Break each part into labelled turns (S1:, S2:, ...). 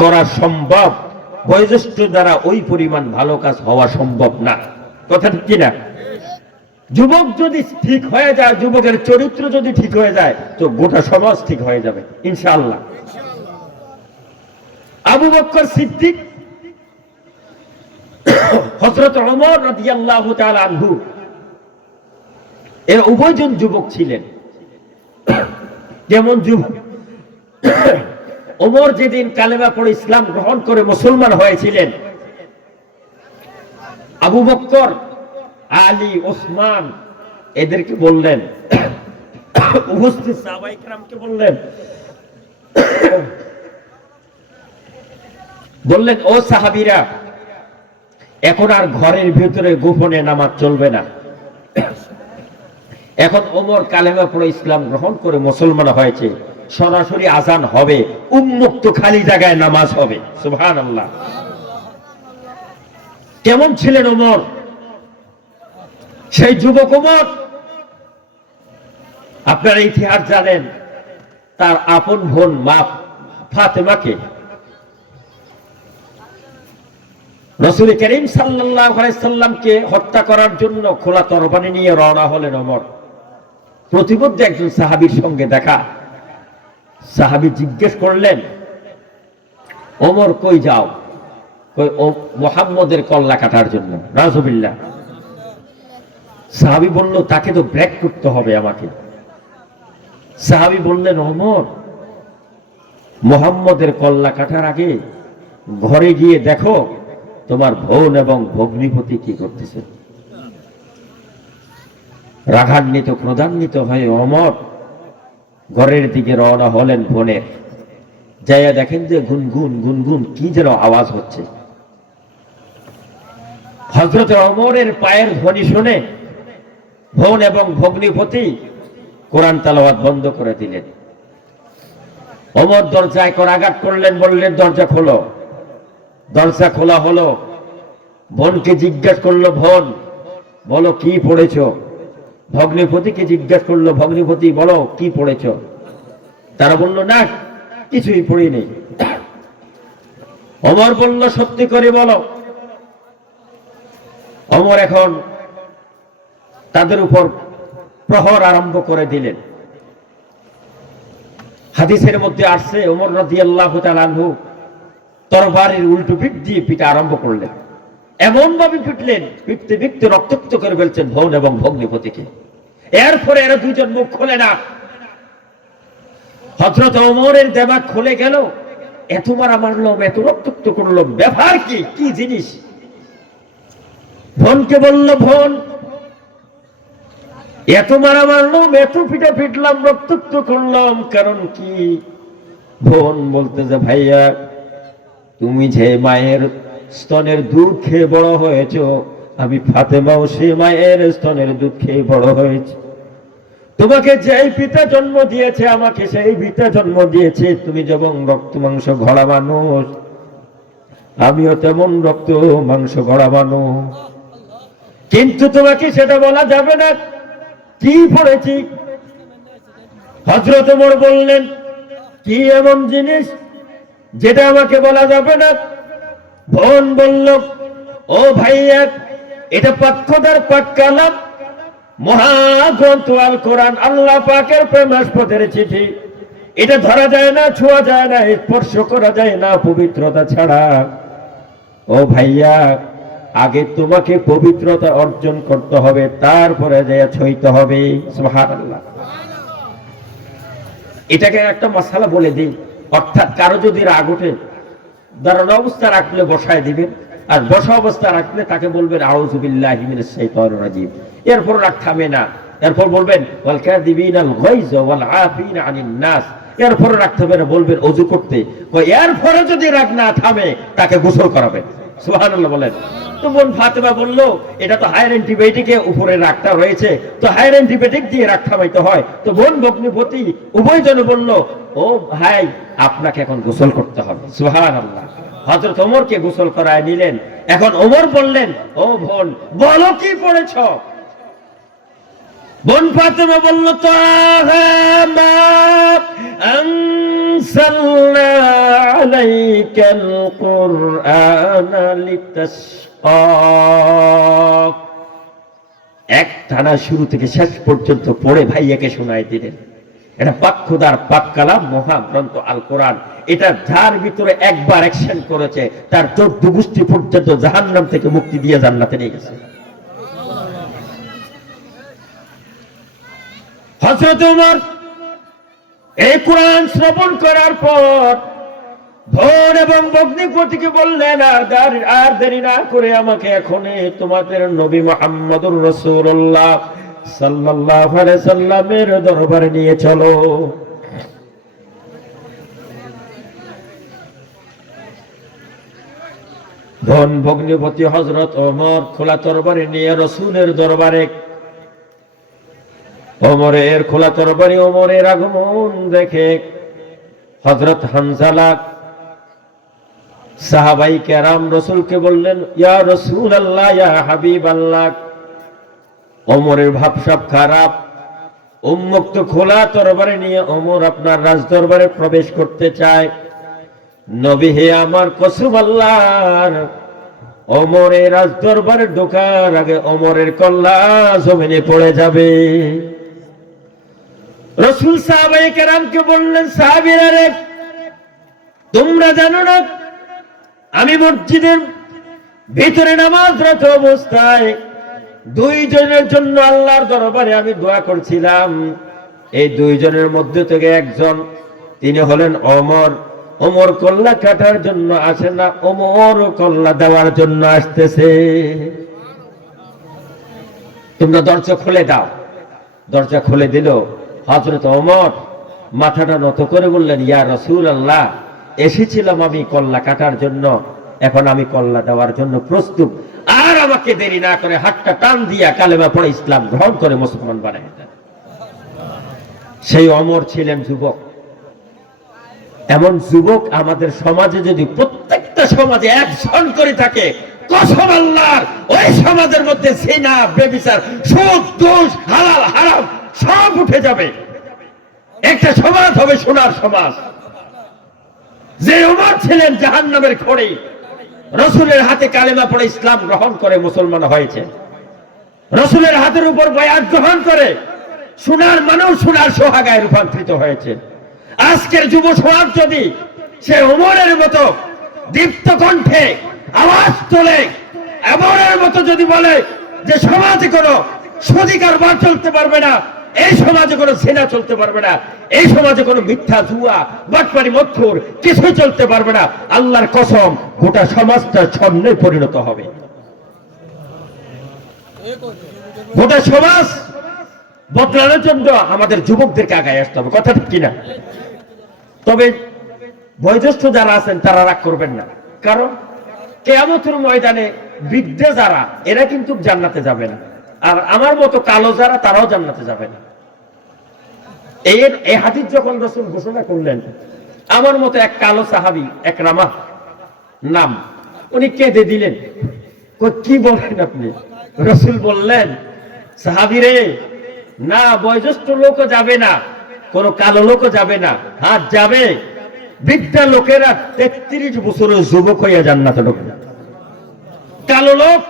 S1: করা সম্ভব। বয়োজ্যেষ্ঠ দ্বারা ওই পরিমাণ ভালো কাজ হওয়া সম্ভব না। কথা ঠিক কিনা? যুবক যদি ঠিক হয়ে যায়, যুবকের চরিত্র যদি ঠিক হয়ে যায়, তো গোটা সমাজ ঠিক হয়ে যাবে, ইনশাআল্লাহ। আবু বক্কর সিদ্দিক হজরত অমর রাদিয়াল্লাহু আনহু, এর উভয়জন যুবক ছিলেন। যেমন যুবক ওমর যেদিন কালেমা পড়ে ইসলাম গ্রহণ করে মুসলমান হয়েছিলেন, আবু বক্কর, আলী, ওসমান এদেরকে বললেন বললেন বললেন, ও সাহাবীরা, এখন আর ঘরের ভিতরে গোপনে নামাজ চলবে না। এখন ওমর কালেমা পড়ে ইসলাম গ্রহণ করে মুসলমান হয়েছে। সরাসরি আজান হবে। উন্মুক্ত খালি জায়গায় নামাজ হবে। সুবহান আল্লাহ কেমন ছিলেন ওমর? সেই যুবক ওমর? আপনারা ইতিহাস জানেন, তার আপন বোন মা ফাতেমাকে রসুল করিম সাল্লাহ সাল্লামকে হত্যা করার জন্য খোলা তরবারি নিয়ে রওনা হলেন অমর প্রতিমধ্যে একজন সাহাবীর সঙ্গে দেখা। সাহাবি জিজ্ঞেস করলেন, ওমর কই যাও? মোহাম্মদের কল্লা কাটার জন্য রাজবিল্লা সাহাবি বলল, তাকে তো ব্রেক করতে হবে আমাকে। সাহাবি বললেন, ওমর, মোহাম্মদের কল্লা কাটার আগে ঘরে গিয়ে দেখো তোমার বোন এবং ভগ্নিপতি কি করতেছে। রাঘান্বিত ক্রোধান্বিত হয়ে অমর ঘরের দিকে রওনা হলেন বোনের যাইয়া দেখেন যে গুনগুন গুনগুন, কি যেন আওয়াজ হচ্ছে। হজরত অমরের পায়ের ধ্বনি শুনে বোন এবং ভগ্নিপতি কোরআন তালাবাদ বন্ধ করে দিলেন। অমর দরজায় করাঘাত করলেন, বললেন, দরজা খোলো। দরজা খোলা হলো। বোনকে জিজ্ঞেস করল, বোন, বলো কি পড়েছ? ভগ্নিপতিকে জিজ্ঞেস করল, ভগ্নিপতি, বলো কি পড়েছ? তারা বলল, না, কিছুই পড়িনি অমর বলল, সত্যি করে বলো, অমর এখন তাদের উপর প্রহর আরম্ভ করে দিলেন। হাদিসের মধ্যে আসছে ওমর রাজি আল্লাহ তালানহু তরবারের উল্টো পিঠ দিয়ে পিটা আরম্ভ করলেন। এমন ভাবে পিটলেন, পিটতে পিটতে রক্তাক্ত করে ফেলছেন ভৌন এবং ভগ্নিপতিকে। এরপরে এরা দুজন মুখ খোলে না। হজরত ওমরের দেমাগ খুলে গেল। এত মারা মারলাম এত রক্তাক্ত করলাম ব্যাপার কি? কি জিনিস? ভনকে বলল ভন এত মারা মারলাম এত পিঠা ফিটলাম, রক্তাক্ত করলাম, কারণ কি? বোন বলতে যে ভাইয়া, তুমি যে মায়ের স্তনের দুধ খেয়ে বড় হয়েছ, আমি ফাতেমাও সে মায়ের স্তনের দুধ খেয়ে বড় হয়েছে। তোমাকে যেই পিতা জন্ম দিয়েছে, আমাকে সেই পিতা জন্ম দিয়েছে। তুমি যেমন রক্ত, মাংস, ঘড়া, মানুষ, আমিও তেমন রক্ত, মাংস, ঘড়া, মানুষ। কিন্তু তোমাকে সেটা বলা যাবে না। কি পড়েছি? হজরত মোর বললেন, কি এমন জিনিস যেটা আমাকে বলা যাবে না? বোন বলল, ও ভাইয়া, এটা পাক্ষদার পাক কালাম মহাগ্রন্থ আল কোরআন আল্লাহ পাকের প্রেমাস্পদের চিঠি। এটা ধরা যায় না, ছোঁয়া যায় না, স্পর্শ করা যায় না, পবিত্রতা ছাড়া। ও ভাইয়া, আগে তোমাকে পবিত্রতা অর্জন করতে হবে, তারপরে যায় ছইতে হবে। সুবহানাল্লাহ। এটাকে একটা মশালা বলে দিই। অর্থাৎ কারও যদি রাগ ওঠে দাঁড়ানো অবস্থা রাখলে বসায় দিবেন, আর বসা অবস্থা রাখলে তাকে বলবেন আউজুবিল্লাহ রাজিম। এরপর রাগ থামে না। এরপর বলবেন এরপর রাখতে হবে না, বলবেন, অজু করতে। এরপরে যদি রাগ না থামে, তাকে গোসল করাবেন। বলেন। রাগ ভগ্নিপতি উভয় জন বলল, ও ভাই, আপনাকে এখন গোসল করতে হবে। আল্লাহ গোসল করায় নিলেন। এখন ওমর বললেন, ও বোন, বলো কি পড়েছ? বোন ফাতেমা বলল তো أنزلنا عليك القرآن لتشقى এক টানা শুরু থেকে শেষ পর্যন্ত পড়ে ভাইয়াকে শোনায় দিলেন এটা পাক্ষুদার পাক কালাম মহাগ্রন্থ আল কোরআন এটা যার ভিতরে একবার অ্যাকশন করেছে তার চোদ্দ গোষ্ঠী পর্যন্ত জাহান্নাম থেকে মুক্তি দিয়ে জান্নাতে নিয়ে গেছে হজরত উমর এই কোরআন শ্রবণ করার পর ভোর এবং ভগ্নিপতিকে বললেন, আর দার- আর দেরি না করে আমাকে এখনই তোমাদের নবী মোহাম্মদুর রসুল্লাহ আলাইহি সাল্লামের দরবারে নিয়ে চলো। ধন ভগ্নিপতি হজরত ওমর খোলা তরবারি নিয়ে রসুলের দরবারে ওমরের খোলা তরবারি, ওমরের আগমন দেখে হজরত হানজালা সাহাবাই কেরাম রসুলকে বললেন, ইয়া রসুল আল্লাহ ইয়া হাবিব আল্লাহ ওমরের ভাবসাব খারাপ। উন্মুক্ত খোলা তরবারে নিয়ে ওমর আপনার রাজ দরবারে প্রবেশ করতে চায়। নবী, হে আমার কসুম আল্লাহর। ওমরের রাজ দরবারে ঢোকার আগে ওমরের কল্লা জমিনে পড়ে যাবে। রসুল সাহাবাই কেরামকে বললেন সাহাবিরা রে তোমরা জানো না, আমি মসজিদের ভিতরে নামাজরত অবস্থায় দুইজনের জন্য আল্লাহর দরবারে আমি দোয়া করছিলাম। এই দুইজনের মধ্যে থেকে একজন, তিনি হলেন অমর অমর কল্লা কাটার জন্য আসে না অমর কল্লা দেওয়ার জন্য আসতেছে। তোমরা দরজা খুলে দাও, দরজা খুলে দিল। হজরত অমর মাথাটা নত করে বললেন, ইয়া রসুল আল্লাহ এসেছিলাম আমি কল্লা কাটার জন্য। এখন আমি কল্লা দেওয়ার জন্য প্রস্তুত। আর আমাকে দেরি না করে হাতটা টান দিয়া কালেমা পড়ে ইসলাম গ্রহণ করে মুসলমান বানায় সেই অমর ছিলেন যুবক। এমন যুবক আমাদের সমাজে যদি প্রত্যেকটা সমাজে একজন করে থাকে, কসম আল্লাহর, ওই সমাজের মধ্যে সিনা বেবিচার, সুদ, দোষ, হালাল, হারাম সব উঠে যাবে। একটা সমাজ হবে সোনার সমাজ। যে উমর ছিলেন জাহান নামের খড়ে, রসুলের হাতে কালেমা পড়ে ইসলাম গ্রহণ করে মুসলমান হয়েছে। রসুলের হাতের উপর বয়াত গ্রহণ করে সোনার মানুষ সোনার সোহাগায় রূপান্তরিত হয়েছে। আজকের যুব সমাজ যদি সে উমরের মতো দীপ্ত কণ্ঠে আওয়াজ তোলে, এমনের মতো যদি বলে যে সমাজে কোনো সদিকার বার চলতে পারবে না এই সমাজে কোনো সেনা চলতে পারবে না। এই সমাজে কোনো মিথ্যা জুয়া, বাটপারি মক্ষুর কিছুই চলতে পারবে না। আল্লাহর কসম, গোটা সমাজটা ছন্নে পরিণত হবে। গোটা সমাজ বদলানোর জন্য আমাদের যুবকদেরকে আগায় আসতে হবে। কথা ঠিক কিনা? তবে বয়োজ্যেষ্ঠ যারা আছেন, তারা রাগ করবেন না। কারণ কেয়ামতের ময়দানে বৃদ্ধে যারা, এরা কিন্তু জান্নাতে যাবে না। আমার মতো কালো যারা, তারাও জান্নাতে যাবে না। এর এই হাদিস যখন রসুল ঘোষণা করলেন, আমার মতো এক কালো সাহাবি, এক রামা, নাম, উনি কেঁদে দিলেন। কি বলেন আপনি? রসুল বললেন, সাহাবি রে, না, বয়োজ্যেষ্ঠ লোকও যাবে না, কোন কালো লোকও যাবে না, হাত যাবে। বৃদ্ধা লোকেরা তেত্রিশ বছরের যুবক হইয়া জান্নাতে ঢুকবে। কালো লোক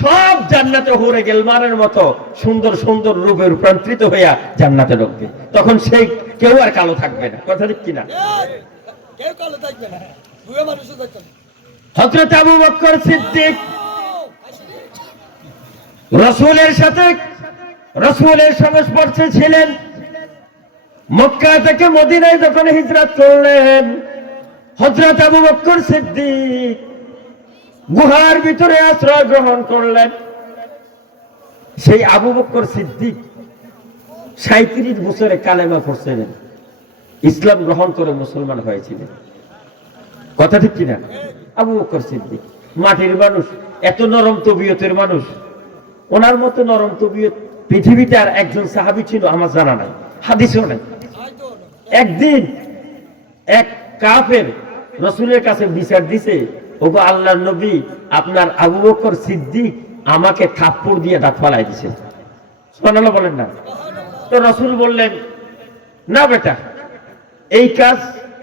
S1: সব জান্নাতে হরে গেলমানের মতো সুন্দর সুন্দর রূপে রূপান্তরিত হইয়া জান্নাতে ঢুকবে। তখন সেই কেউ আর কালো থাকবে না। কথা ঠিক কিনা?
S2: কেউ কালো থাকবে না।
S1: হজরত আবু সিদ্দিক রসুলের সাথে রসুলের সংস্পর্শে ছিলেন। মক্কা থেকে মদিনায় যখন হিজরত করলেন হজরত আবু বক্কর সিদ্দিক গুহার ভিতরে আশ্রয় গ্রহণ করলেন। সেই আবু বক্কর সিদ্দিক সাঁত্রিশ বছরে কালেমা পড়ছিলেন। ইসলাম গ্রহণ করে মুসলমান হয়েছিলেন। কথা ঠিক কিনা? আবু বকর সিদ্দিক, মাটির মানুষ, এত নরম তবিয়তের মানুষ। ওনার মতো নরম তবিয়ত পৃথিবীতে আর একজন সাহাবি ছিল, আমার জানা নাই, হাদিসও নাই। একদিন এক কাফের রসুলের কাছে বিচার দিছে ওগো আল্লাহর নবী, আপনার আবু বকর সিদ্দিক আমাকে থাপ্পড় দিয়ে দাঁত ফালাই দিছে। বলেন না। তো রসুল বললেন, না বেটা, এই কাজ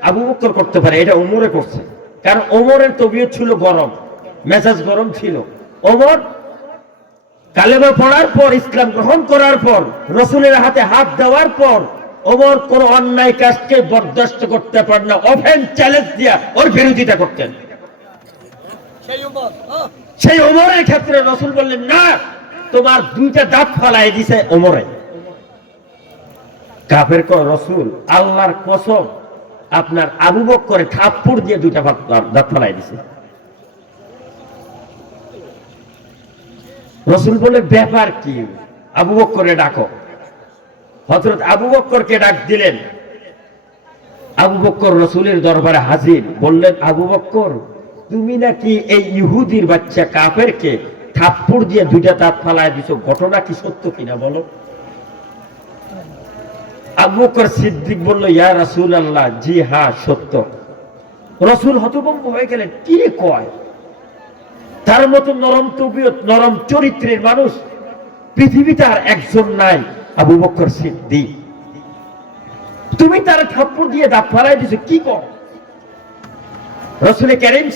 S1: আবু বক্কর করতে পারে, এটা ওমরে করছে। কারণ ওমরের তবিয়ত ছিল গরম, মেজাজ গরম ছিল। ওমর কালেমা পড়ার পর, ইসলাম গ্রহণ করার পর, রসুলের হাতে হাত দেওয়ার পর, ওমর কোন অন্যায় কাজকে বরদাস্ত করতে পারে না। অফেন চ্যালেঞ্জ দিয়া ওর বিরোধিতা করতেন।
S2: সেই
S1: ওমরের ক্ষেত্রে রসুল বললেন, না, তোমার দুইটা দাঁত ফালাই দিছে ওমরে কাফের কর রসুল, আল্লাহর কসম, আপনার আবু বক্করে থাপ্পুর দিয়ে দুইটা দাঁত ফালাই দিছে। রসুল বলে ব্যাপার কি? আবু বক করে ডাকো। হজরত আবু বক্করকে ডাক দিলেন। আবু বক্কর রসুলের দরবারে হাজির। বললেন, আবু বক্কর তুমি নাকি এই ইহুদির বাচ্চা কাফেরকে থাপ্পড় দিয়ে দুইটা দাঁত ফালায় দিছো? ঘটনা কি সত্য কিনা বলো? আবু বক্কর সিদ্দিক বলল, ইয়া রাসূল আল্লাহ জি হ্যাঁ সত্য। রসুল হতভম্ব হয়ে গেলেন, কি কয়? তার মতো নরম তবিয়ত নরম চরিত্রের মানুষ পৃথিবীতে আর একজন নাই, আবু বক্কর সিদ্দিক। তুমি তার থাপ্পড় দিয়ে দাঁত ফালাই দিছো, কি কর? রসুল করিম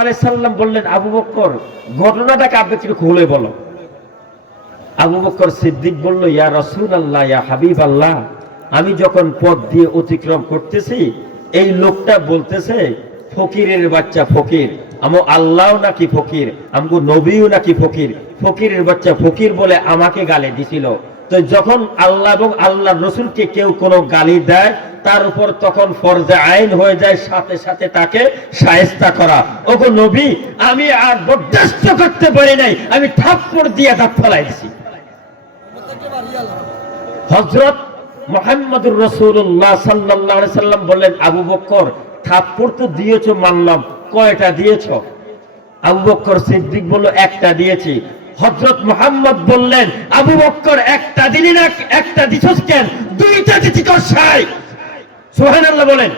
S1: আলাইহি সাল্লাম বললেন, আবু বক্কর ঘটনাটাকে আপনি একটু খুলে বলো। আবু বক্কর সিদ্দিক বলল, ইয়া রসুল আল্লাহ ইয়া হাবিব আল্লাহ আমি যখন পথ দিয়ে অতিক্রম করতেছি, এই লোকটা বলতেছে, ফকিরের বাচ্চা ফকির, আমো আল্লাহ নাকি ফকির, আমগো নবীও নাকি ফকির, ফকিরের বাচ্চা ফকির বলে আমাকে গালি দিছিল তো যখন আল্লাহ এবং আল্লাহ রসুলকে কেউ কোনো গালি দেয় তার উপর তখন ফরজে আইন হয়ে যায়, সাথে সাথে তাকে সায়স্তা করা। ওগো নবী, আমি আর বরদাস্ত করতে পারি নাই, আমি থাপ্পড় দিয়ে দাঁত ফেলাই দিছি
S2: প্রত্যেককে মারিয়া লাগে
S1: হজরত মোহাম্মদুর রসুল্লাহ সাল্লাহ সাল্লাম বললেন, আবু বক্কর, থাপ্পড় তো দিয়েছ মানলাম, কয়টা দিয়েছ? আবু বক্কর সিদ্দিক বলল, একটা দিয়েছি। হজরত মোহাম্মদ বললেন, আবু বক্কর, একটা দিলি না, একটা দিছস কেন? দুইটা দিছি কর সাই সোহান বলেন,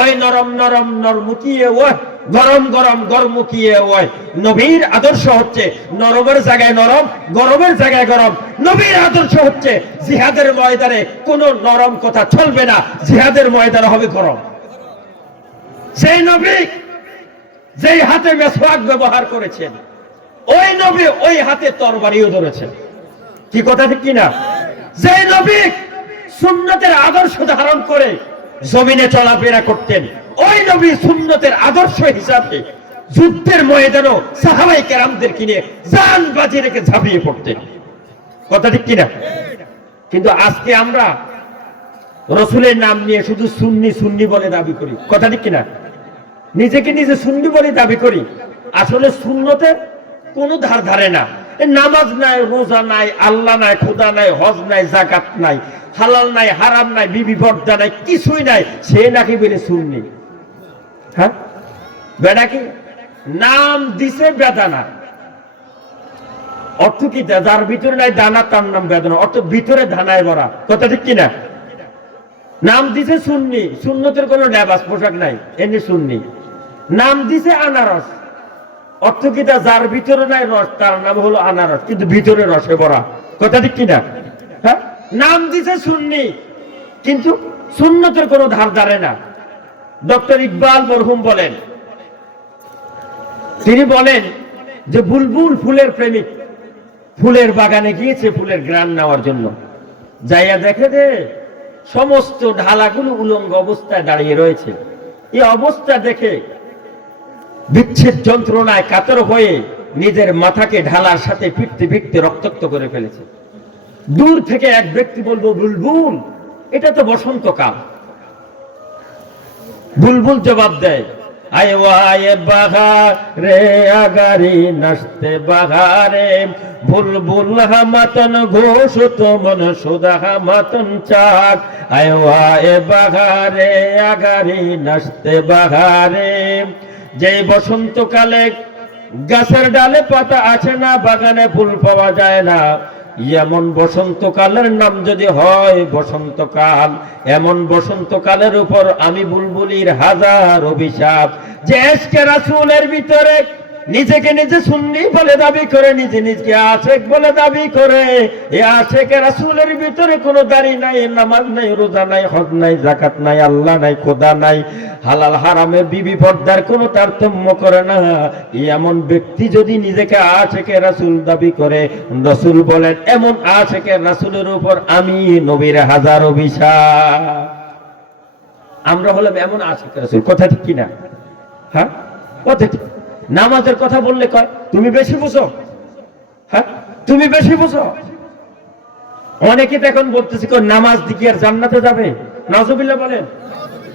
S1: ওই নরম নরম নরমুকিয়ে ওই, গরম গরম গরমুকিয়ে ওই। নবীর আদর্শ হচ্ছে নরমের জায়গায় নরম, গরমের জায়গায় গরম। নবীর আদর্শ হচ্ছে জিহাদের ময়দানে কোনো নরম কথা চলবে না, জিহাদের ময়দানে হবে গরম। সেই নবী যেই হাতে মেসওয়াক ব্যবহার করেছেন, ওই নবী ওই হাতে তরবারিও ধরেছেন। কি কথা ঠিক কিনা? যে নবী সুন্নতের আদর্শ ধারণ করে জমিনে চলাফেরা করতেন। ওই নবী সুন্নতের আদর্শ হিসাবে যুদ্ধের ময়দানও সাহাবাই কেরামদের কিনে জান বাজি রেখে ঝাঁপিয়ে পড়তেন। কথা ঠিক কিনা? কিন্তু আজকে আমরা রসুলের নাম নিয়ে শুধু সুন্নি সুন্নি বলে দাবি করি। কথা ঠিক কিনা? নিজেকে নিজে সুন্নি বলে দাবি করি। আসলে শূন্যতে কোনো ধার ধারে না। নামাজ নাই, রোজা নাই, আল্লাহ নাই, খোদা নাই, হজ নাই জাকাত নাই। হালাল নাই, হারাম নাই, বিবি পর্দা নাই, কিছুই নাই। সে নাকি বলে শুননি হ্যাঁ? বেড়া কি? নাম দিছে বেদানা। অর্থ কি? যার ভিতরে নাই দানা, তার নাম বেদনা। অর্থ ভিতরে ধানায় ভরা। কথা ঠিক কিনা? নাম দিছে সুন্নি। সুন্নতের কোনো লেবাস পোশাক নাই, এমনি সুন্নি। নাম দিছে আনারস। অর্থ কি? যার ভিতরে নাই রস, তার নাম হলো আনারস, কিন্তু ভিতরে রসে ভরা। কথা ঠিক কিনা? নাম দিছে সুন্নি, কিন্তু সুন্নতের কোনো ধার ধারে না। ডক্টর ইকবাল মরহুম বলেন, তিনি বলেন যে বুলবুল ফুলের প্রেমিক, ফুলের বাগানে গিয়েছে, ফুলের গ্রান নেওয়ার জন্য। যাইয়া দেখে যে সমস্ত ঢালাগুলো উলঙ্গ অবস্থায় দাঁড়িয়ে রয়েছে। এই অবস্থা দেখে বিচ্ছেদ যন্ত্রণায় কাতর হয়ে নিজের মাথাকে ঢালার সাথে ফিরতে ফিরতে রক্তাক্ত করে ফেলেছে। দূর থেকে এক ব্যক্তি বলব, বুলবুল, এটা তো বসন্তকাল বুলবুল জবাব দেয়, আয় ওয়ায় বাহারে আগারি নাচতে বাহারে, বুলবুল হামাতন ঘোষ তোমন সুদা হামাতন চাক। আয় ওয়ায় বাহারে আগারি নাচতে বাহারে যে বসন্তকালে গাছের ডালে পাতা আছে না, বাগানে ফুল পাওয়া যায় না। এমন বসন্তকালের নাম যদি হয় বসন্তকাল, এমন বসন্তকালের উপর আমি বুলবুলির হাজার অভিশাপ। যে রাসুলের ভিতরে নিজেকে নিজে সুন্নি বলে দাবি করে, নিজে নিজকে আশেক বলে দাবি করে। এ আশেকে রাসূলের ভিতরে কোনো দাড়ি নাই, নামাজ নাই, রোজা নাই, হজ নাই জাকাত নাই, আল্লাহ নাই, খোদা নাই। হালাল হারামে বিবি পর্দার কোনো তারতম্য করে না। এমন ব্যক্তি যদি নিজেকে আশেকে রাসুল দাবি করে, রাসূল বলেন, এমন আশেকে রাসূলের উপর আমি নবীর হাজার অভিশাপ। আমরা হলাম এমন আশেক রাসূল। কথা ঠিক কিনা? হ্যাঁ? কথা ঠিক। নামাজের কথা বললে কয়, তুমি বেশি বুঝো? হ্যাঁ? তুমি বেশি বুঝো? অনেকে তো এখন বলতেছে, কয়, নামাজ দিকে আর জান্নাতে যাবে? নজবিল্লা বলেন।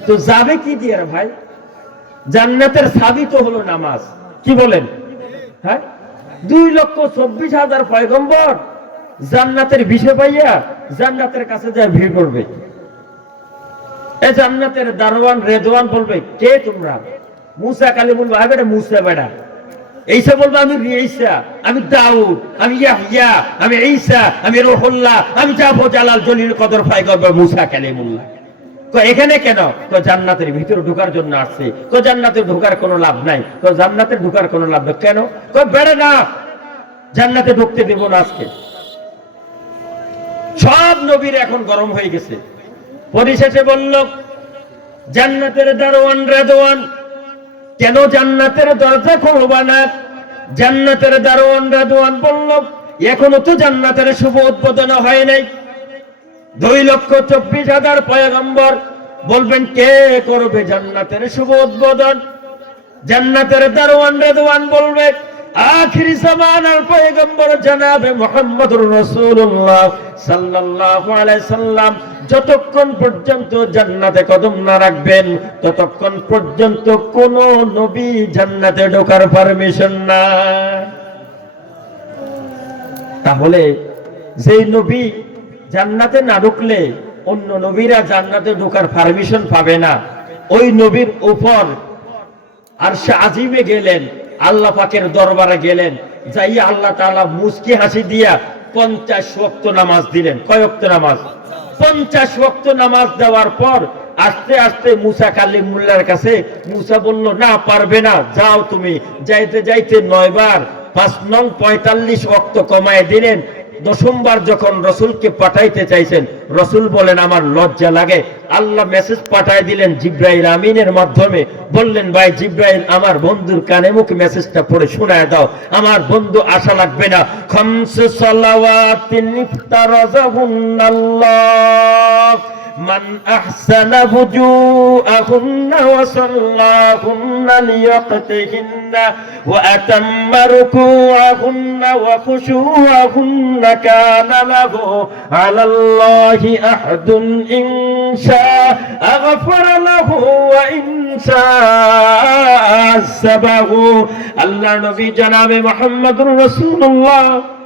S1: তো যাবে কি দিয়ে ভাই? জান্নাতের সাবি তো হলো নামাজ। কি বলেন? হ্যাঁ? দুই লক্ষ চব্বিশ হাজার পয়গম্বর জান্নাতের বিষে পাইয়া জান্নাতের কাছে যায় ভিড় করবে। এ জান্নাতের দারোয়ান, রেদওয়ান বলবে, কে তোমরা? মুসা কালিমুল ভাই বেটা, মুসা বেটা। এইসা বলবে, আমি ঈসা, আমি দাউদ, আমি ইয়াহইয়া, আমি ঈসা, আমি রুহুল্লাহ, আমি যাব জালাল জলিল কদর ফাই করব মুসা কালিমুল্লাহ কো এখানে কেন? তো জান্নাতের ভিতরে ঢোকার জন্য আসছে। কো জান্নাতে ঢোকার কোনো লাভ নাই। তো জান্নাতে ঢোকার কোনো লাভ নেই। কেন? কো বেড়ে না, জান্নাতে ঢুকতে দেব না আজকে। সব নবীর এখন গরম হয়ে গেছে। পরিশেষে বলল, জান্নাতের দারোয়ান, রেদওয়ান কেন জান্নাতের দরজা খুলবা না? জান্নাতের দারোয়ান রেদওয়ান বলল, এখনও তো জান্নাতের শুভ উদ্বোধন হয় নাই। দুই লক্ষ চব্বিশ হাজার পয়গম্বর বলবেন, কে করবে জান্নাতের শুভ উদ্বোধন? জান্নাতের দারোয়ান রেদওয়ান বলবে, আখিরি জামানার পয়গম্বর জানাবে মুহাম্মদুর রাসূলুল্লাহ সাল্লাল্লাহু আলাইহি সাল্লাম। যতক্ষণ পর্যন্ত জান্নাতে কদম না রাখবেন, ততক্ষণ পর্যন্ত কোন নবী জান্নাতে ঢোকার পারমিশন না। তাহলে যেই নবী জান্নাতে না ঢুকলে অন্য নবীরা জান্নাতে ঢোকার পারমিশন পাবে না। ওই নবীর উপর আর সে আজিমে গেলেন, আল্লাহ পাকের দরবারে গেলেন যাই আল্লাহ তাআলা মুস্কি হাসি দিয়া পঞ্চাশ ওয়াক্ত নামাজ দিলেন। কয় নামাজ? পঞ্চাশ ভক্ত নামাজ দেওয়ার পর আস্তে আস্তে মুসা কালী মুল্লার কাছে, মুসা বলল, না, পারবে না, যাও তুমি। যাইতে যাইতে নয়বার পাঁচ নং পঁয়তাল্লিশ ভক্ত কমায় দিলেন। দশমবার যখন রসুলকে পাঠাইতে চাইছেন, রসুল বলেন, আমার লজ্জা লাগে। আল্লাহ মেসেজ পাঠাই দিলেন জিব্রাইল আমিনের মাধ্যমে। বললেন, ভাই জিব্রাইল, আমার বন্ধুর কানে মুখে মেসেজটা পড়ে শোনায় দাও। আমার বন্ধু আশা লাগবে না। খামসে সালাওয়াতিন من أحسن وجوءهن وصلاهن ليقتهن وأتم ركوعهن وخشوعهن كان له على الله أحد إن شاء. أغفر له وإن شاء. عذبه الله نبي جناب محمد رسول الله.